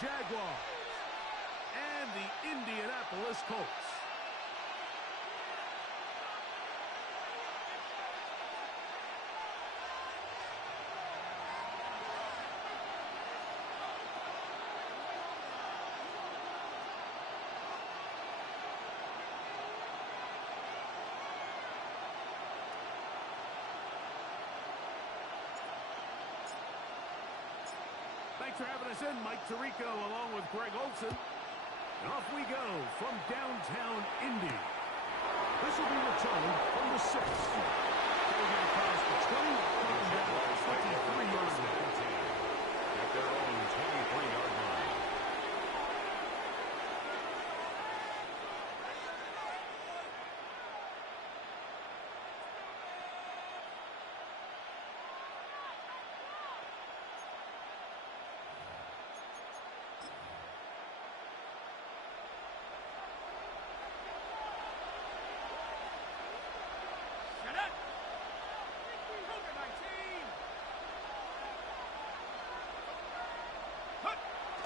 Jaguars and the Indianapolis Colts. Thanks for having us in, Mike Tirico, along with Greg Olson. And off we go from downtown Indy. This will be returned from the 6. They'll get across the 20, coming down to 23-yard line. At their own 23-yard line.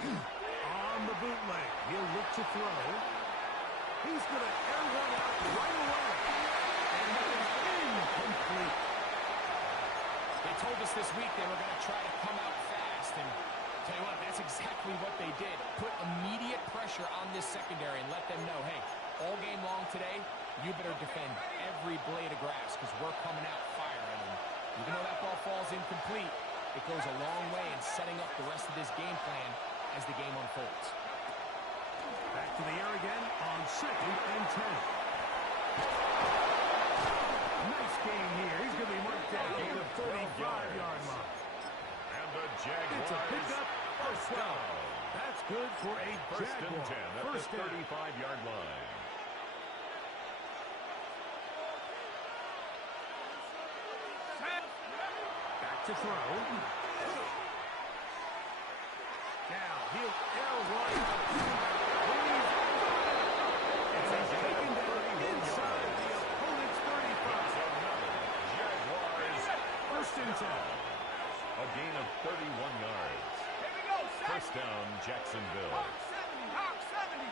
On the bootleg, he'll look to throw. He's going to air one out right away. And it is incomplete. They told us this week they were going to try to come out fast. And tell you what, that's exactly what they did. Put immediate pressure on this secondary and let them know, hey, all game long today, you better defend every blade of grass because we're coming out firing. And even though that ball falls incomplete, it goes a long way in setting up the rest of this game plan as the game unfolds. Back to the air again on 2nd and 10. Nice game here. He's going to be marked down at the 35-yard line. And the Jaguars. It's a pickup. First down. That's good for a First and Jaguar. 10 at the 35-yard line. Back to throw. Now he'll air one. It's taken down inside the opponent's 35. Jaguars. First and 10. A gain of 31 yards. First down, Jacksonville. Hawk 70.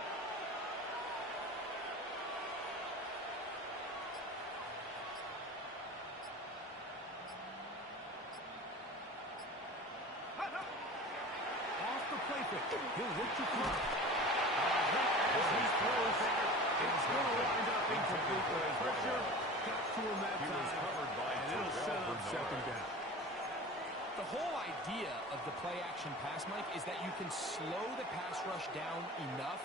Off the play pick. He'll look to throw. As he throws there, it's going to wind up incomplete. The pressure got to him that time. And it'll set up second down. The whole idea of the play-action pass, Mike, is that you can slow the pass rush down enough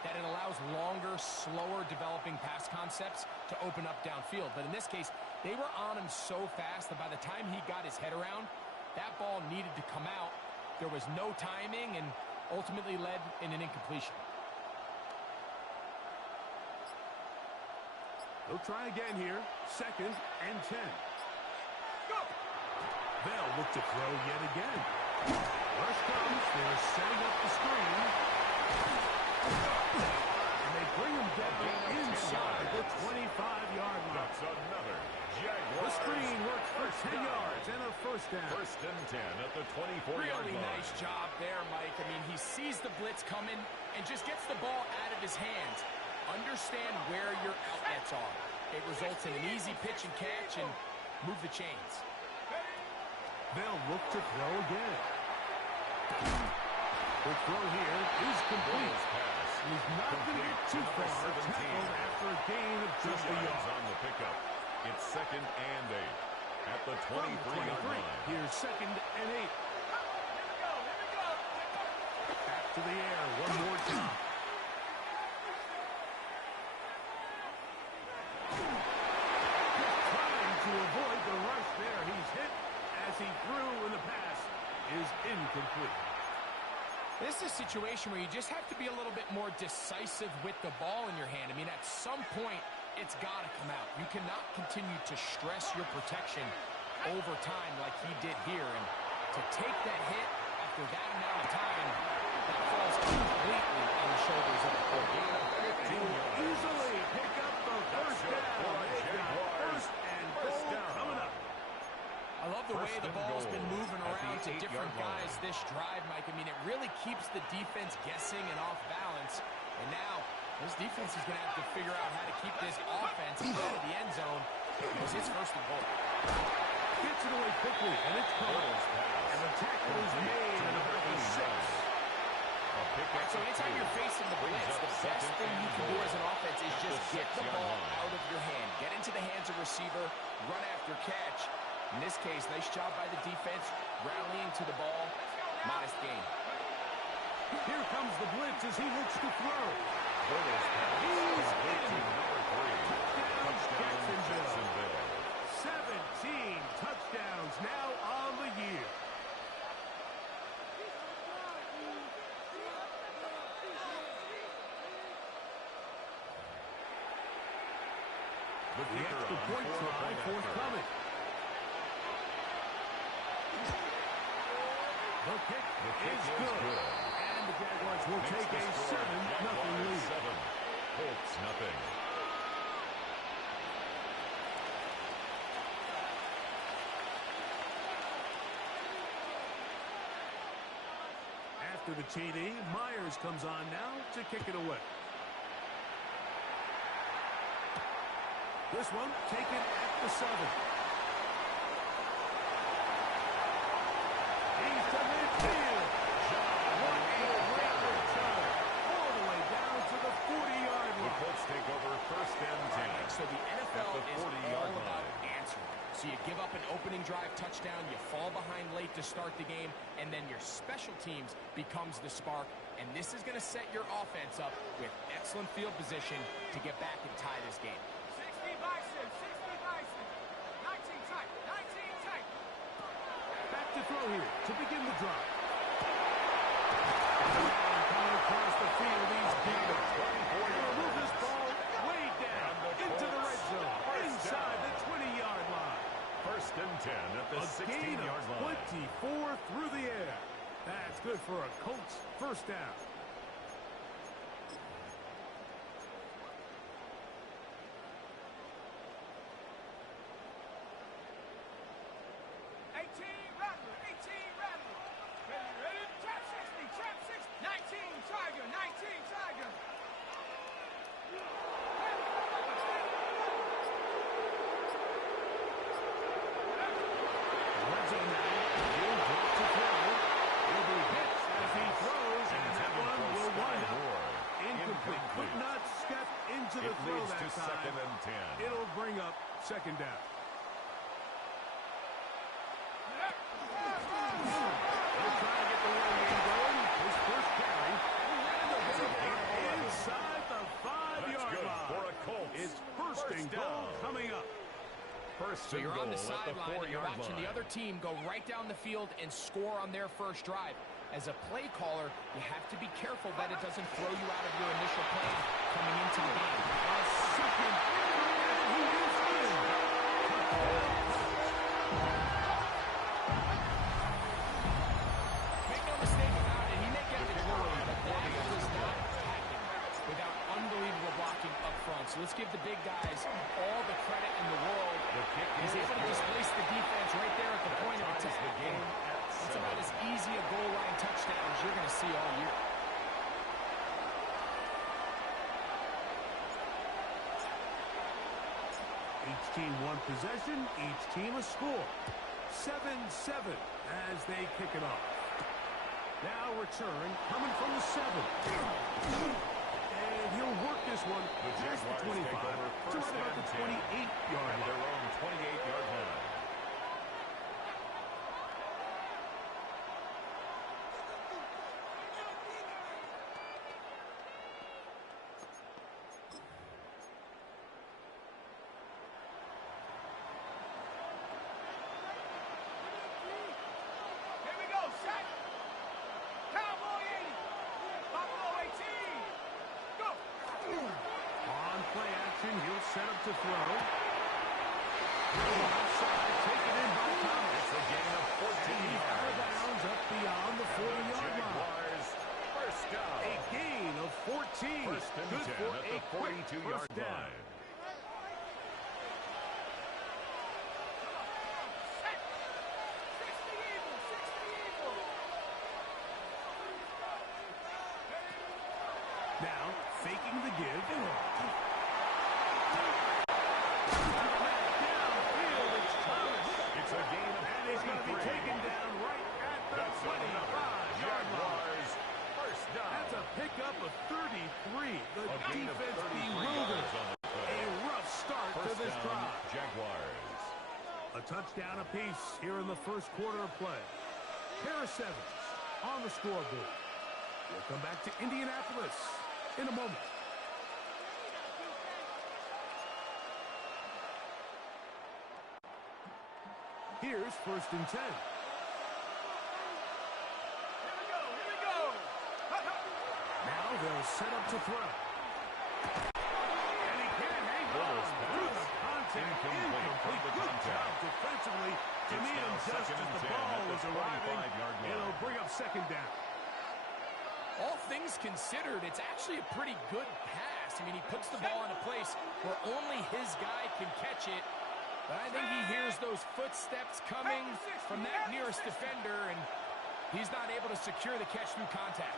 that it allows longer, slower developing pass concepts to open up downfield. But in this case, they were on him so fast that by the time he got his head around, that ball needed to come out. There was no timing and ultimately led in an incompletion. They'll try again here. 2nd and 10. Go! They'll look to throw yet again. Rush comes. They're setting up the screen. And they bring him down inside the 25-yard line. That's another Jaguars. The screen works for 10 yards and a first down. First and 10 at the 24-yard Really line. nice job there, Mike. I mean, he sees the blitz coming and just gets the ball out of his hands. Understand where your outlets are. It results in an easy pitch and catch and move the chains. They'll look to throw again. The throw here is complete. He's not going to get too far. Tackled after a gain of just a yard. On the pickup. It's 2nd and 8 at the 23-yard line. Here's 2nd and 8. Back to the air one more time. Trying to avoid the rush there. He's hit as he threw, and the pass is incomplete. This is a situation where you just have to be a little bit more decisive with the ball in your hand. I mean, at some point, it's got to come out. You cannot continue to stress your protection over time like he did here. And to take that hit after that amount of time, that falls completely on the shoulders of the quarterback. Easily pick up the first down. They've got first and goal coming up. I love the way the ball's been moving around to different guys this this drive, Mike, I mean, it really keeps the defense guessing and off balance. And now, this defense is going to have to figure out how to keep this offense out of the end zone. It was his first and goal. Gets it away quickly, and it's caught. And the tackle is made at about the 6. So anytime you're facing the blitz, the best thing you can do as an offense is just get the ball out of your hand. Get into the hands of receiver, run after catch. In this case, nice job by the defense, rallying to the ball. Modest gain. Here comes the blitz as he looks to throw. He's in. Touchdown, Jacksonville. 17 touchdowns now on the year. The extra point try forthcoming. The kick is good. And the Jaguars will take a 7-0 lead. Colts nothing. After the TD, Myers comes on now to kick it away. This one taken at the 7. He's to midfield. What a great return. All the way down to the 40-yard line. The Colts take over first and 10. So the NFL is all about answering. So you give up an opening drive touchdown, you fall behind late to start the game, and then your special teams becomes the spark. And this is going to set your offense up with excellent field position to get back and tie this game. 60 Bison, 60 Bison. 19 tight, 19 tight. Back to throw here to begin the drive. Coming across the field, he's got it. Going to move this ball way down into the red zone, inside the 20-yard line. First and 10 at the 16-yard line. 24 through the air. That's good for a Colts first down. Could not step into the throw leads that to time. second and 10. It'll bring up second down. They're trying to get the running game going. His first carry. And inside the 5-yard line. For a Colts. It's first and goal coming up. First So and you're on goal the sideline and you're watching line. the other team go right down the field and score on their first drive. As a play caller, you have to be careful that it doesn't throw you out of your initial plan coming into the game. A second. He is in. Make no mistake about it, he may get the glory, but that does not happen without unbelievable blocking up front. So let's give the big guys all the credit in the world. He's able to displace the defense right there at the point of attack. It's about as easy a goal line touchdown as you're going to see all year. Each team one possession, each team a score. 7-7 as they kick it off. Now return coming from the 7. And he'll work this one past the 25 to right about the 28-yard line. Their own 28-yard line. Set up to throw. Outside, taken in by Thomas. It's a gain of 14 Out of bounds, up beyond the 40-yard line. First down. A gain of 14. First and Good 10 for at a the quick 42-yard first down. line. faking the give. It's a gain of And he's going to be 33. taken down right at the That's 25-yard line. Jaguars first down. That's a pickup of 33. The A gain of defense 33 bewildered. yards on the play. A rough start to First this down, drive. Jaguars. A touchdown apiece here in the first quarter of play. Pair of sevens on the scoreboard. We'll come back to Indianapolis in a moment. Here's 1st and 10. Here we go. Now they'll set up to throw. And he can't hang on. Almost Through the passed. contact. Incomplete. Good job defensively to It's meet him now just second as and the 10 ball at the was arriving. 25-yard line. It'll bring up 2nd down. All things considered, it's actually a pretty good pass. I mean, he puts the ball in a place where only his guy can catch it. But I think he hears those footsteps coming from that nearest defender, and he's not able to secure the catch through contact.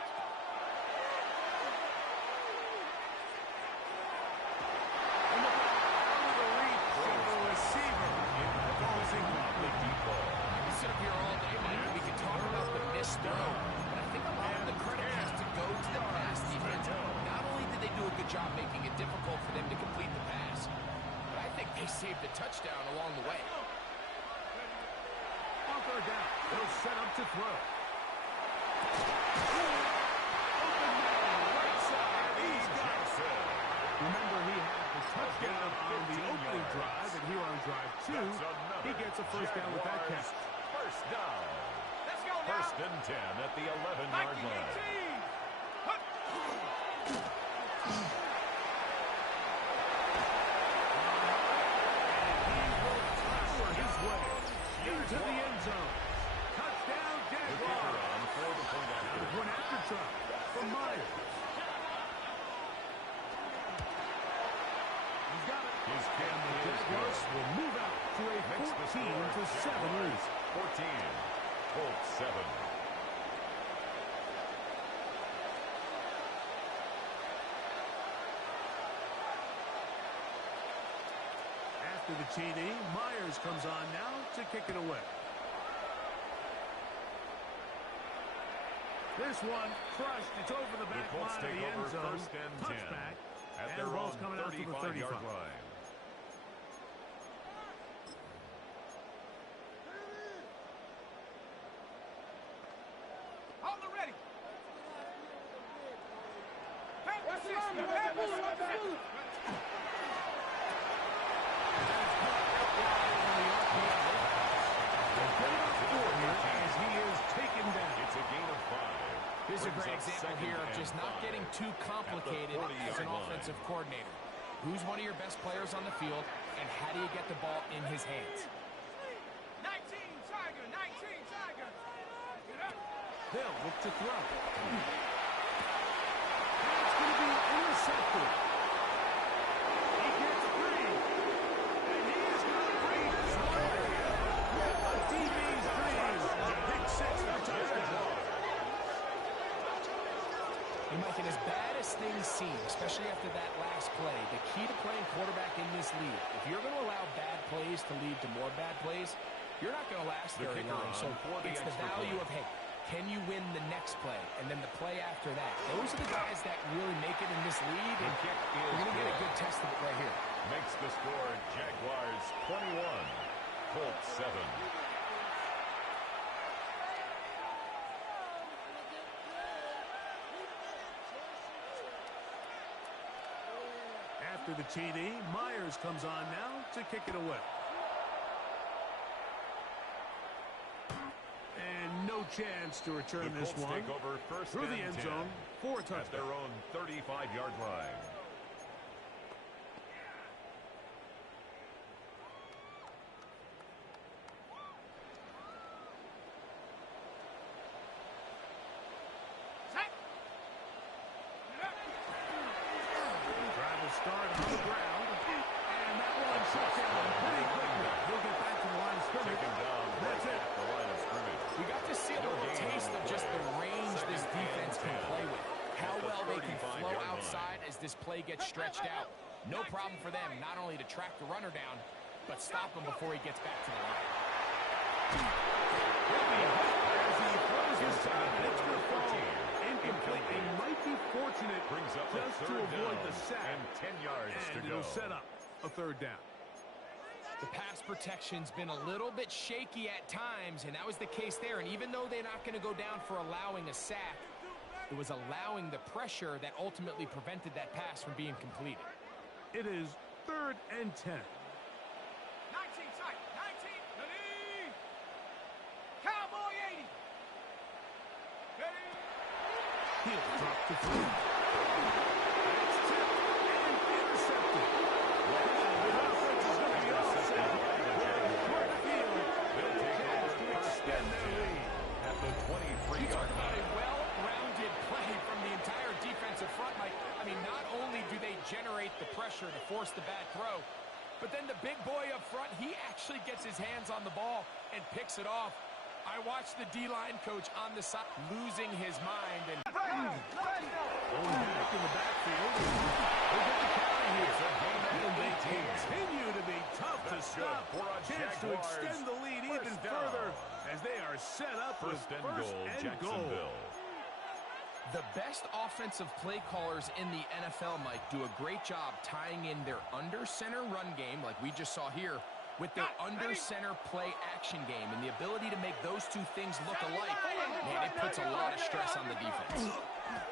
And the ball out of the reach of the receiver. The ball is incomplete. Deep ball. I can sit up here all day, Mike, and we can talk about the missed throw. But I think a lot of the credit has to go to the pass defense. Not only did they do a good job making it difficult for them to complete the pass, but I think they saved a touchdown along the way. On 3rd down, they'll set up to throw. Open man, right side. He's got it. Remember, he had the touchdown on the opening drive, and here on drive 2, he gets a 1st down with that catch. First down. Let's go now. 1st and 10 at the 11-yard line. 18. His way into the end zone. Touchdown, The kicker Jaguars. on for the point The after. point after try from Myers. He's got it. His kick And the is Jaguars good. will move out to a Makes the score 14-7 lead. Jaguars 14. Colts 7. After the TD, Myers comes on now to kick it away. This one crushed. It's over the The back Colts line of take the end over zone. 1st and 10 Touchback. at And their the ball's own coming out to the 35-yard 35. line. On the ready. Pass the 60. Pass the 60. As he is taken down. It's a gain of 5. Here's a Brings great up example 2nd here of and just not 5 getting too complicated at the 40-yard as an line. offensive coordinator. Who's one of your best players on the field, and how do you get the ball in his hands? 19 Tiger. 19 Tiger. Get up. They'll look to throw. And it's going to be intercepted. He gets free. And he is going to bring this one down. A DB's dreams. A big 6 for touchdown. And Mike, and as bad as things seem, especially after that last play, the key to playing quarterback in this league, if you're going to allow bad plays to lead to more bad plays, you're not going to last The very kicker long. on So for the it's the extra value point. of, hey, can you win the next play and then the play after that? Those are the guys that really make it in this league, and kick is we're going to get a good. good test of it right here. Makes the score Jaguars 21. Colts 7. After the TD, Myers comes on now to kick it away. And no chance to return The this Colts one take over 1st through the and end 10 zone for a at their touchdown. own 35-yard line. Set. Get up. Drive will start on the ground. And that one shuts down pretty quickly. He'll get back to the line of scrimmage. Taken down That's right it. at the line of scrimmage. We got to see a No little gain taste on of the just play. the range this 2nd and defense can 10 play with. How at the well they can 35-yard flow line. outside as this play gets stretched out. No problem for them not only to track the runner down, but stop him before he gets back to the line. As he throws his time, and it's going to fall incomplete. They might be fortunate just to avoid the sack. And 10 yards to go. It'll set up a third down. The pass protection's been a little bit shaky at times, and that was the case there. And even though they're not going to go down for allowing a sack, it was allowing the pressure that ultimately prevented that pass from being completed. It is 3rd and 10. 19 tight. 19. Ready. Cowboy 80. Ready. He'll drop the field. It's tipped and intercepted. The offense is going to be all set. Toward the field. They'll take over To first extend and their 10 lead. at the 23-yard You talk about a line. well-rounded play from the entire defensive front, Mike. I mean, not only do they generate the pressure to force the bad throw, but then the big boy up front, he actually gets his hands on the ball and picks it off. I watched the D-line coach on the side losing his mind. And Going back in the backfield. We'll get the carry here. And they continue to be tough to stop. Chance to extend the lead even further as they are set up with First and goal, Jacksonville. the best offensive play callers in the NFL, Mike, do a great job tying in their under-center run game, like we just saw here, with their under-center play action game. And the ability to make those two things look alike, man, it puts a lot of stress on the defense.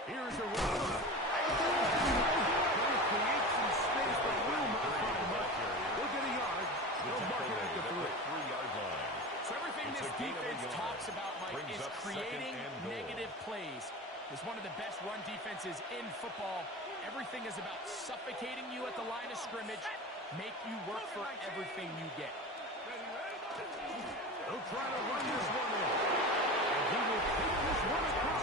Here's a run. They'll create some space, but will not find much. They'll get a yard. They'll mark it at the 3-yard line. So everything It's this a gain of a defense yard. talks about, Mike, Brings is up creating 2nd and goal. negative plays. It's one of the best run defenses in football. Everything is about suffocating you at the line of scrimmage, make you work for everything you get. They'll try to run this one in. And he will pick this one across